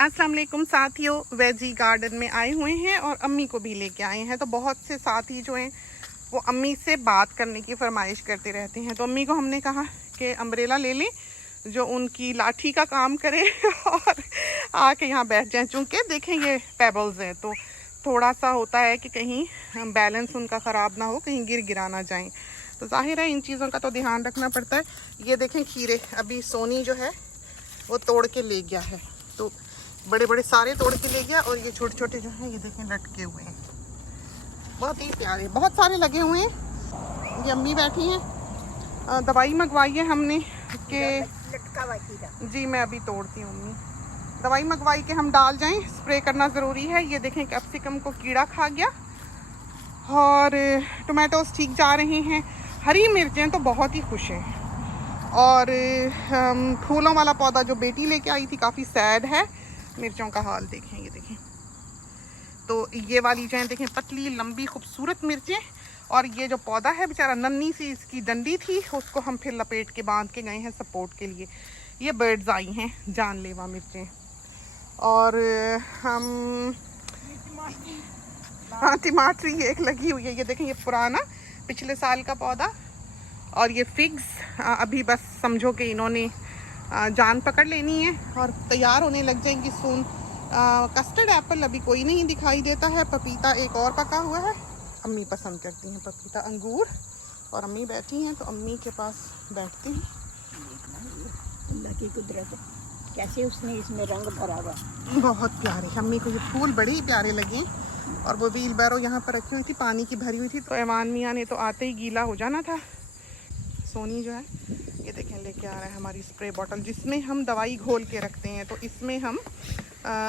अस्सलाम वालेकुम साथियों, वेजी गार्डन में आए हुए हैं और अम्मी को भी लेके आए हैं। तो बहुत से साथी जो हैं वो अम्मी से बात करने की फरमाइश करते रहते हैं। तो अम्मी को हमने कहा कि अम्ब्रेला ले लें जो उनकी लाठी का काम करे और आके यहाँ बैठ जाएं। चूँकि देखें ये पेबल्स हैं तो थोड़ा सा होता है कि कहीं बैलेंस उनका ख़राब ना हो, कहीं गिरा ना जाएं। तो जाहिर है इन चीज़ों का तो ध्यान रखना पड़ता है। ये देखें खीरे अभी सोनी जो है वो तोड़ के ले गया है। तो बड़े बड़े सारे तोड़ के ले गया और ये छोटे छोटे जो हैं ये देखें लटके हुए हैं, बहुत ही प्यारे, बहुत सारे लगे हुए हैं। ये अम्मी बैठी हैं, दवाई मंगवाई है हमने कि जी मैं अभी तोड़ती हूँ अम्मी। दवाई मंगवाई के हम डाल जाएं, स्प्रे करना ज़रूरी है। ये देखें कैप्सिकम को कीड़ा खा गया और टमाटोस ठीक जा रहे हैं। हरी मिर्चें तो बहुत ही खुश हैं। और फूलों वाला पौधा जो बेटी लेके आई थी काफ़ी सैड है। मिर्चों का हाल देखें, ये देखें। तो ये वाली जो है देखें पतली लंबी खूबसूरत मिर्चें। और ये जो पौधा है बेचारा नन्ही सी इसकी डंडी थी, उसको हम फिर लपेट के बांध के गए हैं सपोर्ट के लिए। ये बर्ड्स आई हैं जानलेवा मिर्चें। और हम हाँ टमाटरी एक लगी हुई है। ये देखें ये पुराना पिछले साल का पौधा। और ये फिग्स अभी बस समझो कि इन्होंने जान पकड़ लेनी है और तैयार होने लग जाएंगी सून। कस्टर्ड एप्पल अभी कोई नहीं दिखाई देता है। पपीता एक और पका हुआ है, अम्मी पसंद करती हैं पपीता। अंगूर और अम्मी बैठी हैं तो अम्मी के पास बैठती हैं। अल्लाह की कुदरत है, कैसे उसने इसमें रंग भरा हुआ। बहुत प्यारे, अम्मी को ये फूल बड़े ही प्यारे लगे। और वो व्हील बैरो यहाँ पर रखी हुई थी, पानी की भरी हुई थी, तो ऐवान मियाँ ने तो आते ही गीला हो जाना था। सोनी जो है ये देखें लेके आ रहा है हमारी स्प्रे बॉटल जिसमें हम दवाई घोल के रखते हैं। तो इसमें हम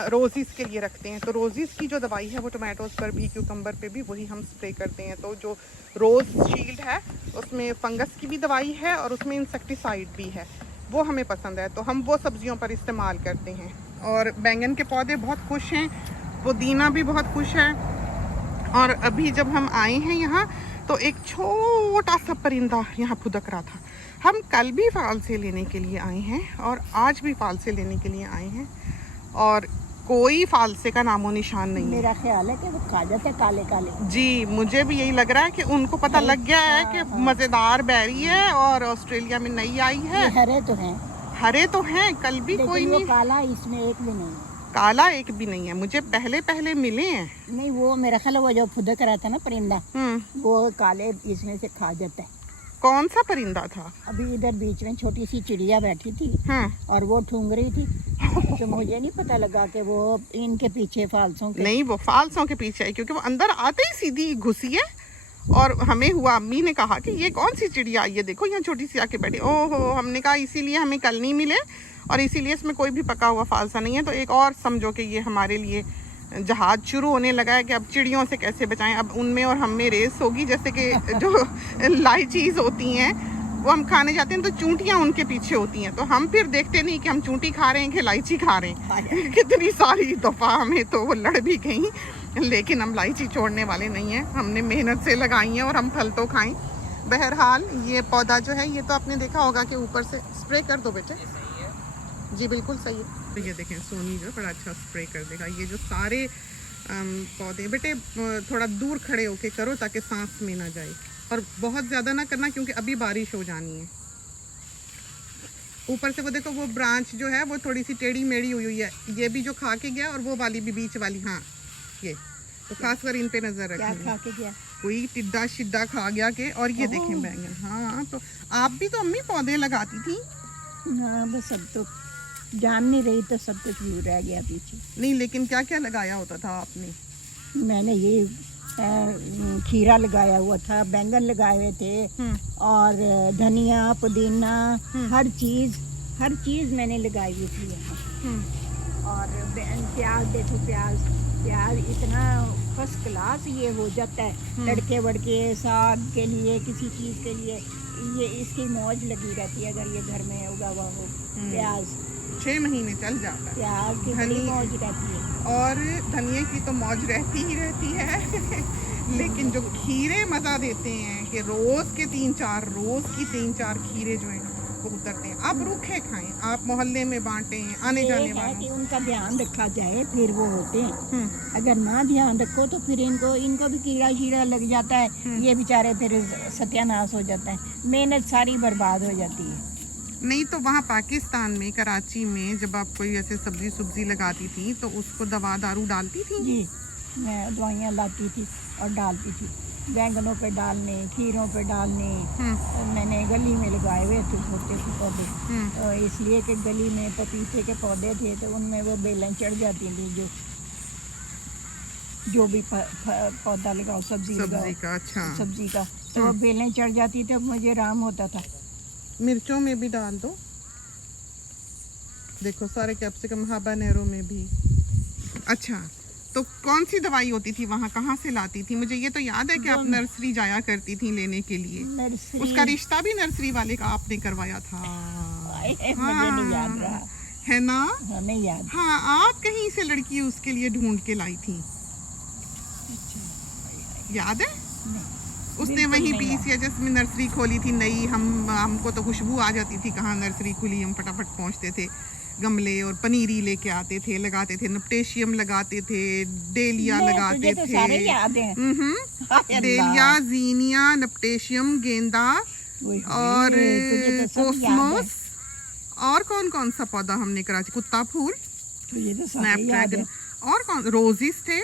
रोज़िस के लिए रखते हैं। तो रोज़िस की जो दवाई है वो टमाटोज़ पर भी, क्यूकम्बर पे भी वही हम स्प्रे करते हैं। तो जो रोज़ शील्ड है उसमें फंगस की भी दवाई है और उसमें इंसेक्टिसाइड भी है, वो हमें पसंद है तो हम वो सब्जियों पर इस्तेमाल करते हैं। और बैंगन के पौधे बहुत खुश हैं, पुदीना भी बहुत खुश है। और अभी जब हम आए हैं यहाँ तो एक छोटा सा परिंदा यहाँ फुदक रहा था। हम कल भी फाल से लेने के लिए आए हैं और आज भी फाल से लेने के लिए आए हैं और कोई फालसे का नामो निशान नहीं है। मेरा ख्याल है कि वो खा जाते हैं काले काले। जी मुझे भी यही लग रहा है कि उनको पता लग गया है कि मज़ेदार बेरी है और ऑस्ट्रेलिया में नई आई है। हरे तो हैं, हरे तो हैं, कल भी कोई नहीं। काला इसमें एक भी नहीं है। काला एक भी नहीं है, मुझे पहले मिले हैं। नहीं वो मेरा ख्याल है वो जो फुदक रहा था ना परिंदा, वो काले इसमें से खा जाता है। कौन सा परिंदा था? अभी इधर बीच में छोटी सी चिड़िया बैठी थी और वो ठूंग रही थी तो मुझे नहीं पता लगा कि वो इनके पीछे फालसों के। नहीं वो फालसों के पीछे है क्योंकि वो अंदर आते ही सीधी घुसी है। और हमें हुआ, अम्मी ने कहा कि ये कौन सी चिड़िया आई है, देखो यहाँ छोटी सी आके बैठी। ओहो, हमने कहा इसीलिए हमें कल नहीं मिले और इसीलिए इसमें कोई भी पका हुआ फालसा नहीं है। तो एक और समझो कि ये हमारे लिए जहाज शुरू होने लगा है कि अब चिड़ियों से कैसे बचाएं। अब उनमें और हम में रेस होगी, जैसे कि जो लाइचीज होती हैं वो हम खाने जाते हैं तो चूंटियां उनके पीछे होती हैं। तो हम फिर देखते नहीं कि हम चूंटी खा रहे हैं कि लाइची खा रहे हैं। कितनी सारी दफ़ा हमें तो वो लड़ भी गई, लेकिन हम लाइची छोड़ने वाले नहीं हैं। हमने मेहनत से लगाई है और हम फल तो खाएं। बहरहाल ये पौधा जो है ये तो आपने देखा होगा कि ऊपर से स्प्रे कर दो बेटे। जी बिल्कुल सही है। तो ये देखें सोनी जो बड़ा अच्छा स्प्रे कर देगा। ये जो सारे पौधे बेटे थोड़ा दूर खड़े होके करो ताकि सांस में ना जाए और बहुत ज़्यादा ना करना क्योंकि अभी बारिश हो जानी है। ऊपर से वो देखो वो ब्रांच जो है वो थोड़ी सी टेढ़ी मेढ़ी हुई है, ये भी जो खा के गया और वो वाली भी बीच वाली। हाँ ये तो खास कर इन पे नजर रखें। खा के गया कोई टिड्डा शिड्डा खा गया के। और ये देखें बैंगन। हाँ तो आप भी तो अम्मी पौधे लगाती थी। हाँ बस अब तो जान नहीं रही तो सब कुछ भी रह गया पीछे। नहीं लेकिन क्या क्या लगाया होता था आपने? मैंने ये खीरा लगाया हुआ था, बैंगन लगाए हुए थे और धनिया पुदीना हर चीज़ मैंने लगाई हुई थी यहाँ। और प्याज देखो, प्याज इतना फर्स्ट क्लास ये हो जाता है। तड़के वड़के साग के लिए किसी चीज़ के लिए ये इसकी मौज लगी रहती है। अगर ये घर में उगा हुआ हो प्याज 6 महीने चल जाता है। प्याज की बड़ी मौज रहती है और धनिया की तो मौज रहती ही रहती है। लेकिन जो खीरे मज़ा देते हैं कि रोज़ की 3-4 खीरे जो हैं को उतरते हैं। आप रूखे खाएं, आप मोहल्ले में बांटें आने जाने ये है वालों। कि उनका ध्यान रखा जाए फिर वो होते हैं। हम्म, अगर ना ध्यान रखो तो फिर इनको भी कीड़ा शीड़ा लग जाता है। ये बेचारे फिर सत्यानाश हो जाता है, मेहनत सारी बर्बाद हो जाती है। नहीं तो वहाँ पाकिस्तान में कराची में जब आप कोई ऐसे सब्जी लगाती थी तो उसको दवा दारू डालती थी? जी, मैं दवाइयाँ लाती थी और डालती थी, बैंगनों पे डालने, खीरों पे डालने। मैंने गली में लगाए हुए थे छोटे से पौधे, तो इसलिए कि गली में पपीते के पौधे थे तो उनमें वो बेलें चढ़ जाती थी। जो भी पौधा लगाओ, सब्जी का, अच्छा सब्जी का, तो वो बेलें चढ़ जाती थी, मुझे आराम होता था। मिर्चों में भी डाल दो, देखो सारे कैप्सिकम, हाबानेरो में भी। अच्छा, तो कौन सी दवाई होती थी वहाँ, कहाँ से लाती थी? मुझे ये तो याद है कि आप नर्सरी जाया करती थी लेने के लिए। उसका रिश्ता भी नर्सरी वाले का आपने करवाया था। मुझे नहीं याद रहा है ना? नहीं याद। हाँ, आप कहीं से लड़की उसके लिए ढूंढ के लाई थी, याद है? उसने वहीं PCHS में नर्सरी खोली थी नई। हमको तो खुशबू आ जाती थी कहाँ नर्सरी खुली, हम फटाफट पहुँचते थे, गमले और पनीरी लेके आते थे, लगाते थे, नपटेशियम लगाते थे, डेलिया लगाते तो थे। सारे याद हैं। डेलिया, जीनिया, नपटेशियम, गेंदा और कोस्मोस। और कौन कौन सा पौधा हमने कराची, कुत्ता फूल, स्नैपड्रैगन, और कौन, रोजिस थे,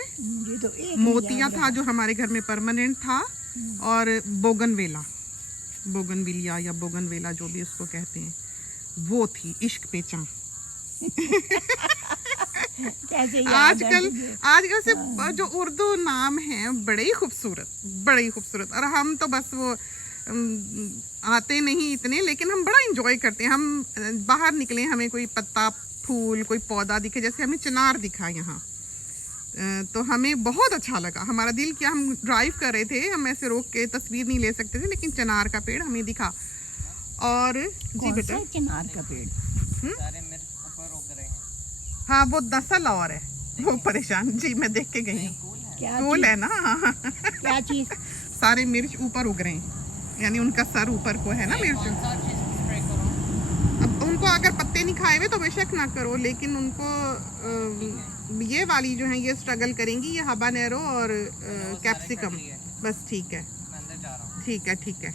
तो मोतिया था जो हमारे घर में परमानेंट था, और बोगनविलिया या बोगनवेला जो भी उसको कहते हैं, वो थी इश्क पेचा। आजकल से जो उर्दू नाम है बड़े ही खूबसूरत, और हम तो बस वो आते नहीं इतने, लेकिन हम बड़ा एंजॉय करते हैं। हम बाहर निकले, हमें कोई पत्ता, फूल, कोई पौधा दिखे, जैसे हमें चिनार दिखा यहाँ, तो हमें बहुत अच्छा लगा। हमारा दिल किया, हम ड्राइव कर रहे थे, हम ऐसे रोक के तस्वीर नहीं ले सकते थे, लेकिन चिनार का पेड़ हमें दिखा। और जी बेटा, चिनार का पेड़ सारे मिर्च ऊपर उग रहे हैं। हाँ, वो नस्ल और है, वो परेशान जी, मैं देख के गई हूँ। फूल है ना? क्या चीज? सारे मिर्च ऊपर उग रहे हैं, यानी उनका सर ऊपर को है ना मिर्च। अब उनको अगर पत्ते नहीं खाए हुए तो बेशक ना करो, लेकिन उनको ये वाली जो है ये स्ट्रगल करेंगी, ये हाबानेरो और कैप्सिकम, बस ठीक है, ठीक है।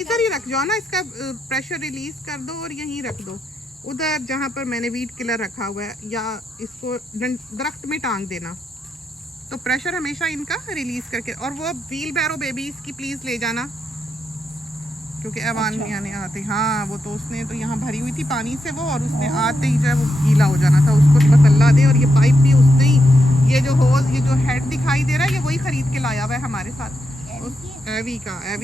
इधर ही रख जाओ ना, इसका प्रेशर रिलीज कर दो और यहीं रख दो, उधर जहाँ पर मैंने वीट किलर रखा हुआ है, या इसको दरख्त में टांग देना, तो प्रेशर हमेशा इनका रिलीज करके। और वो व्हील बैरो बेबीज की प्लीज ले जाना, क्योंकि ऐवान में आने आते। हाँ, वो तो उसने तो यहाँ भरी हुई थी पानी से वो, और उसने आते ही जो है वो गीला हो जाना था, उसको तो तल्ला दे। और ये पाइप भी उसने ही, ये जो होल, ये जो हेड दिखाई दे रहा है, ये वही खरीद के लाया हुआ है हमारे साथ, एवी का। ये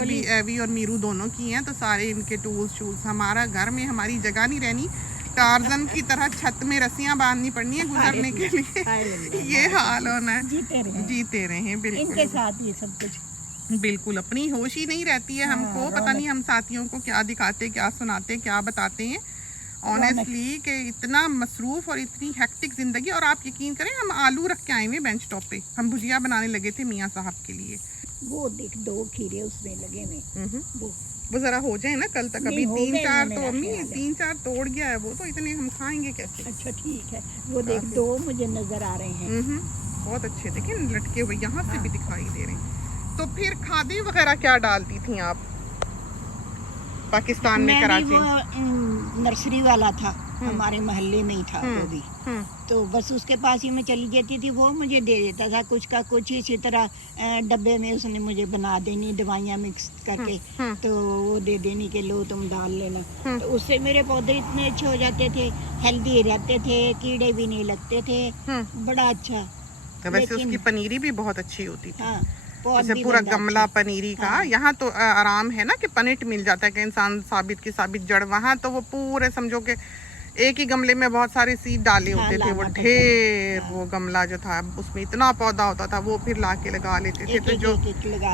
भी एवी और मीरू दोनों की हैं, तो सारे इनके टूल्स। हमारा घर में हमारी जगह नहीं रहनी, टार्जन की तरह छत में रस्सियां बांधनी पड़नी है गुजरने के लिए। ये हाल होना है, जीते रहे। बिल्कुल इनके साथ ये सब कुछ, बिल्कुल अपनी होश ही नहीं रहती है हमको। पता नहीं हम साथियों को क्या दिखाते, क्या सुनाते, क्या बताते हैं ऑनेस्टली, कि इतना मसरूफ और इतनी हेक्टिक जिंदगी। और आप यकीन करें, हम आलू रख के आए हुए बेंच टॉप पे, हम भुजिया बनाने लगे थे मियाँ साहब के लिए। वो देख 2 खीरे उसमें लगे हुए, वो जरा हो जाए ना कल तक। अभी 3-4 तो अम्मी 3-4 तोड़ गया है वो, तो इतने हम खाएंगे कैसे? अच्छा ठीक है, वो देख 2 मुझे नजर आ रहे हैं। बहुत अच्छे, देखिए लटके हुए, यहाँ से भी दिखाई दे रहे हैं। तो फिर खादी वगैरह क्या डालती थी आप पाकिस्तान में, कराची? वो नर्सरी वाला था हमारे मोहल्ले में ही था वो भी, तो बस उसके पास ही मैं चली जाती थी, वो मुझे दे देता था कुछ का कुछ। इसी तरह डब्बे में उसने मुझे बना देनी, दवाइयाँ मिक्स करके, तो वो दे देनी कि लो तुम डाल लेना। तो उससे मेरे पौधे इतने अच्छे हो जाते थे, हेल्दी रहते थे, कीड़े भी नहीं लगते थे, बड़ा अच्छा। वैसे उसकी पनीरी भी बहुत अच्छी होती थी। हाँ, जैसे पूरा गमला पनीरी का। हाँ। यहाँ तो आराम है ना कि पनिट मिल जाता है कि इंसान साबित की साबित जड़। वहाँ तो वो पूरे समझो कि एक ही गमले में बहुत सारे सीड डाले होते थे, वो ढेर। वो गमला जो था उसमें इतना पौधा होता था, वो फिर ला के लगा लेते थे, तो जो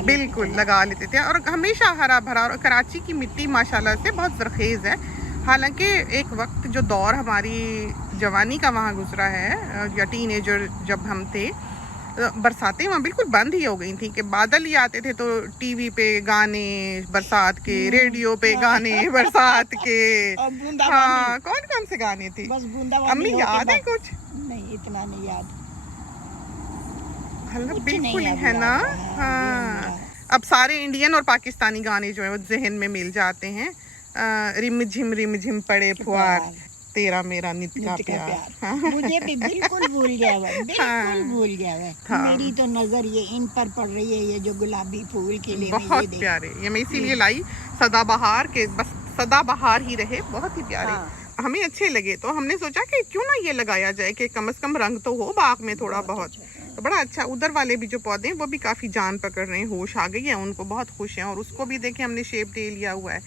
बिल्कुल लगा लेते थे, और हमेशा हरा भरा। और कराची की मिट्टी माशाल्लाह से बहुत जरखेज है। हालांकि एक वक्त जो दौर हमारी जवानी का वहाँ गुजरा है, या टीनेजर जब हम थे, बरसातें वहाँ बिल्कुल बंद ही हो गई थी कि बादल ही आते थे तो टीवी पे गाने बरसात के, रेडियो पे गाने बरसात के। और बूंदाबांदी। हाँ, कौन कौन से गाने थे? बस बूंदाबांदी अम्मी होके याद है बस। कुछ? नहीं, इतना नहीं याद। हल्ला कुछ बिल्कुल नहीं ही अब है याद ना। है, ये हाँ, मेरा। अब सारे इंडियन और पाकिस्तानी गाने जो है वो जहन में मिल जाते हैं। रिम झिम पड़े फुहार, प्यार, तेरा मेरा नित का नित्य का प्यार। प्यार। मुझे भी बिल्कुल भूल गया है, बिल्कुल हाँ। भूल गया है। हाँ। मेरी तो नजर ये इन पर पड़ रही है, ये जो गुलाबी फूल खिले हुए, ये बहुत देख। प्यारे, ये मैं इसीलिए लाई सदाबहार के, बस सदाबहार ही रहे, बहुत ही प्यारे। हाँ। हमें अच्छे लगे तो हमने सोचा कि क्यों ना ये लगाया जाए कि कम से कम रंग तो हो बाग में थोड़ा बहुत। तो बड़ा अच्छा, उधर वाले भी जो पौधे हैं वो भी काफी जान पकड़ रहे हैं, होश आ गई है उनको, बहुत खुश हैं। और उसको भी देखे हमने शेप दे लिया हुआ है।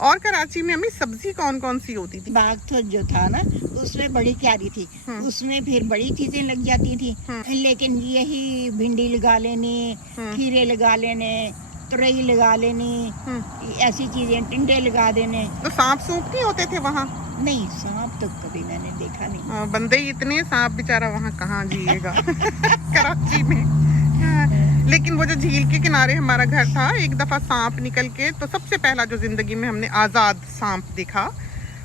और कराची में हमें सब्जी कौन कौन सी होती थी? बाग तो जो था ना उसमें बड़ी क्यारी थी, उसमें फिर बड़ी चीजें लग जाती थी। लेकिन यही भिंडी लगा लेनी, खीरे लगा लेने, तुरई लगा लेनी, ऐसी चीजें, टिंडे लगा देने। तो सांप सूप नहीं होते थे वहाँ? नहीं, सांप तो कभी मैंने देखा नहीं। बंदे ही इतने, सांप बेचारा वहाँ कहाँ जिएगा कराची में। हाँ, लेकिन वो जो झील के किनारे हमारा घर था, एक दफा सांप निकल के, तो सबसे पहला जो जिंदगी में हमने आजाद सांप देखा,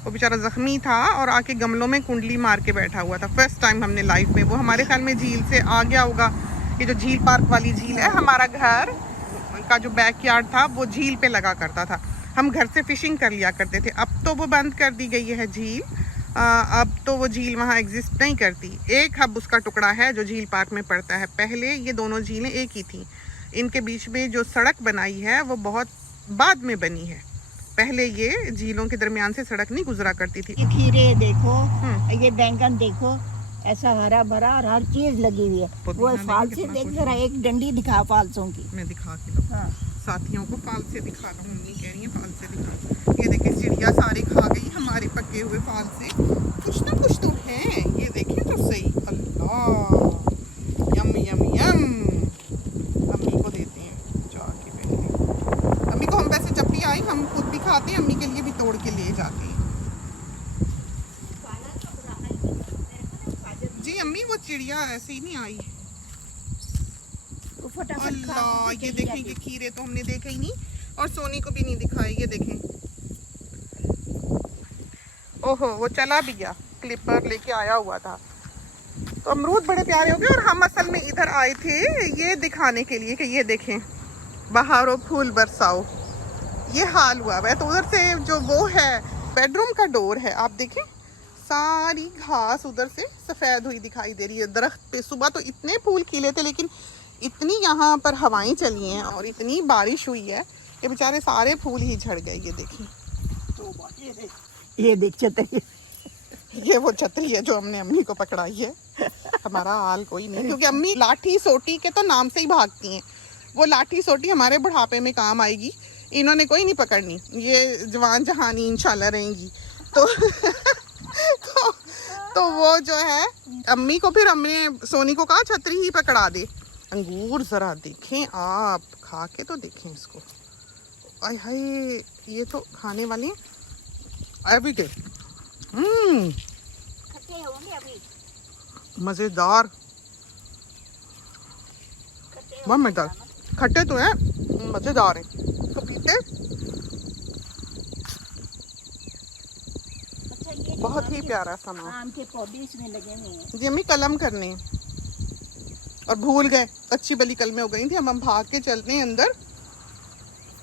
वो बेचारा जख्मी था और आके गमलों में कुंडली मार के बैठा हुआ था। फर्स्ट टाइम हमने लाइफ में, वो हमारे ख्याल में झील से आ गया होगा। ये जो झील पार्क वाली झील है, हमारा घर का जो बैकयार्ड था वो झील पे लगा करता था, हम घर से फिशिंग कर लिया करते थे। अब तो वो बंद कर दी गई है झील, अब तो वो झील वहाँ एग्जिस्ट नहीं करती। एक हब उसका टुकड़ा है जो झील पार्क में पड़ता है। पहले ये दोनों झीलें एक ही थी। इनके बीच में जो सड़क बनाई है वो बहुत बाद में बनी है, पहले ये झीलों के दरमियान से सड़क नहीं गुजरा करती थी। ये खीरे देखो, ये बैंगन देखो, ऐसा हरा भरा और हर चीज लगी हुई है। वो फाल से देख, जरा एक डंडी दिखा फालसों की। मैं दिखा के लो, हाँ। साथियों को फाल से दिखा रहा हूँ, मम्मी कह रही है फाल से दिखा। ये देखिए चिड़िया सारी खा गई हमारे पके हुए फाल से, कुछ ना कुछ तो है। ये देखिए तो सही, अल्लाह, यम यम यम। अम्मी को देते हैं जाके पहले। अम्मी को हम वैसे जब भी आई हम खुद भी खाते हैं, अम्मी के लिए भी तोड़ के ले जाते हैं। जी अम्मी, वो चिड़िया ऐसे ही नहीं आई। अल्लाह, ये देखें, ये खीरे तो हमने देखे ही नहीं और सोनी को भी नहीं दिखाए। ये देखें, ओहो वो चला भी गया, क्लिपर लेके आया हुआ था। तो अमरूद बड़े प्यारे हो गए। और हम असल में इधर आए थे ये दिखाने के लिए कि ये देखें, बहारो फूल बरसाओ, ये हाल हुआ है। तो उधर से जो वो है बेडरूम का डोर है, आप देखें सारी घास उधर से सफ़ेद हुई दिखाई दे रही है। दरख्त पे सुबह तो इतने फूल खिले थे, लेकिन इतनी यहाँ पर हवाएं चली हैं और इतनी बारिश हुई है कि बेचारे सारे फूल ही झड़ गए। ये देखिए, ये देख छतरी, ये वो छतरी है जो हमने अम्मी को पकड़ाई है। हमारा हाल कोई नहीं, क्योंकि अम्मी लाठी सोटी के तो नाम से ही भागती हैं। वो लाठी सोटी हमारे बुढ़ापे में काम आएगी, इन्होंने कोई नहीं पकड़नी, ये जवान जहानी इंशाल्लाह रहेंगी। तो तो वो जो है, अम्मी को फिर हमने सोनी को कहा छतरी ही पकड़ा दे। अंगूर जरा देखें आप, खा के तो देखें इसको। आय हाय, ये तो खाने वाले एवरीडे। मजेदार, बहुत मजेदार, खट्टे तो हैं, मजेदार है। तो पीते बहुत ही प्यारा सामान। आम के पौधे इसमें लगे हुए हैं। जी अम्मी, कलम करने और भूल गए, अच्छी बली कलमें हो गई थी। हम भाग के चलते हैं अंदर,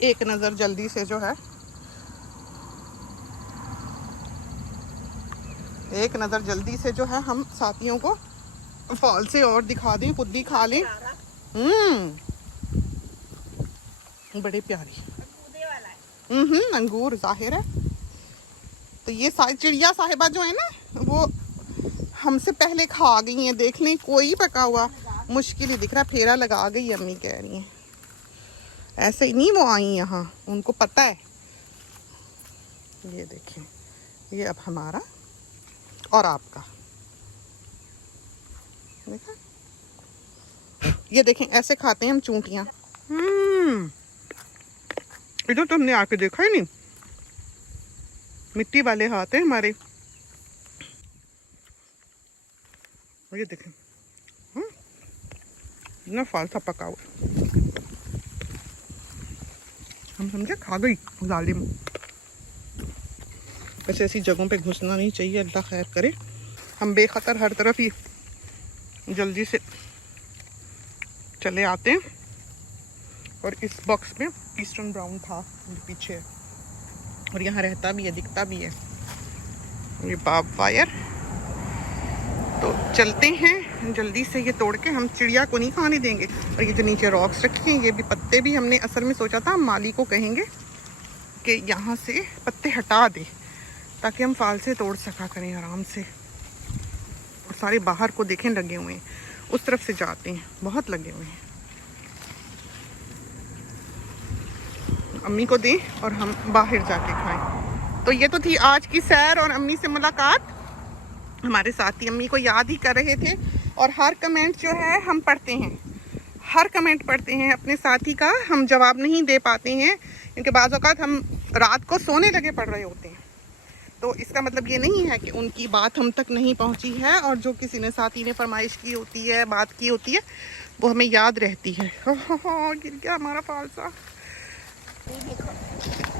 एक नज़र जल्दी से जो है, एक नज़र जल्दी से जो है हम साथियों को फॉल से और दिखा दें, खुद भी खा लें। बड़े प्यारी, अंगूर जाहिर है। तो ये चिड़िया साहिबा जो है ना, वो हमसे पहले खा गई हैं। देख लें, कोई पका हुआ मुश्किल ही दिख रहा, फेरा लगा गई अम्मी कह रही हैं। ऐसे ही नहीं वो आई यहाँ, उनको पता है। ये देखें, ये अब हमारा और आपका, देखा? ये देखें, ऐसे खाते हैं हम चूंटियाँ। इधर तो हमने आके देखा ही नहीं, मिट्टी वाले हाथ हैं हमारे। ये देखें, ना फालसा पका हुआ। हम समझे खा गई जालिम। वैसे ऐसी जगहों पे घुसना नहीं चाहिए, अल्लाह खैर करे। हम बेखतर हर तरफ ही जल्दी से चले आते हैं। और इस बॉक्स में ईस्टर्न ब्राउन था पीछे, और यहाँ रहता भी है, दिखता भी है ये बाब वायर। तो चलते हैं जल्दी से, ये तोड़ के हम चिड़िया को नहीं खाने देंगे। और ये जो नीचे रॉक्स रखे हैं, ये भी पत्ते भी हमने असल में सोचा था माली को कहेंगे कि यहाँ से पत्ते हटा दे, ताकि हम फाल से तोड़ सका करें आराम से। और सारे बाहर को देखें लगे हुए हैं, उस तरफ से जाते हैं, बहुत लगे हुए हैं। अम्मी को दें और हम बाहर जाके खाएं। तो ये तो थी आज की सैर और अम्मी से मुलाकात। हमारे साथी अम्मी को याद ही कर रहे थे, और हर कमेंट जो है हम पढ़ते हैं, हर कमेंट पढ़ते हैं अपने साथी का। हम जवाब नहीं दे पाते हैं क्योंकि बाज़ औक़ात हम रात को सोने लगे पढ़ रहे होते हैं। तो इसका मतलब ये नहीं है कि उनकी बात हम तक नहीं पहुंची है, और जो किसी ने साथी ने फरमाइश की होती है, बात की होती है, वो हमें याद रहती है। गिर गया हमारा फालसा।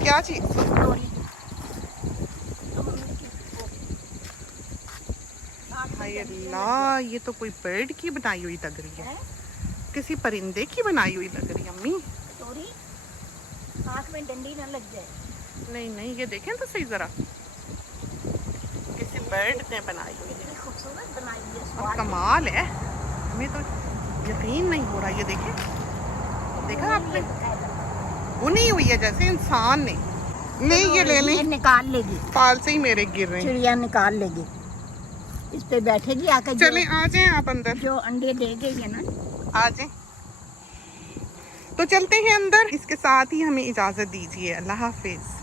क्या चीज़? हाय अल्लाह, ये तो कोई बर्ड की बनाई हुई लग रही है, किसी परिंदे की बनाई हुई लग रही है अम्मी। तोरी आँख में डंडी ना लग जाए। नहीं नहीं, ये देखें तो सही ज़रा, किसी बर्ड ने बनाई हुई है, खूबसूरत बनाई है, और स्वाद कमाल है। हमें तो यकीन नहीं हो रहा। ये देखें, देखा आपने, बुनी हुई है जैसे इंसान ने। नहीं ये ले लें, निकाल लेगी, पाल से ही मेरे गिर रहे हैं। चिड़िया निकाल लेगी, इस पे बैठेगी आकर। चलें आ जाएं आप अंदर, जो अंडे दे गई है ना, आ जाएं। तो चलते हैं अंदर। इसके साथ ही हमें इजाज़त दीजिए, अल्लाह हाफिज़।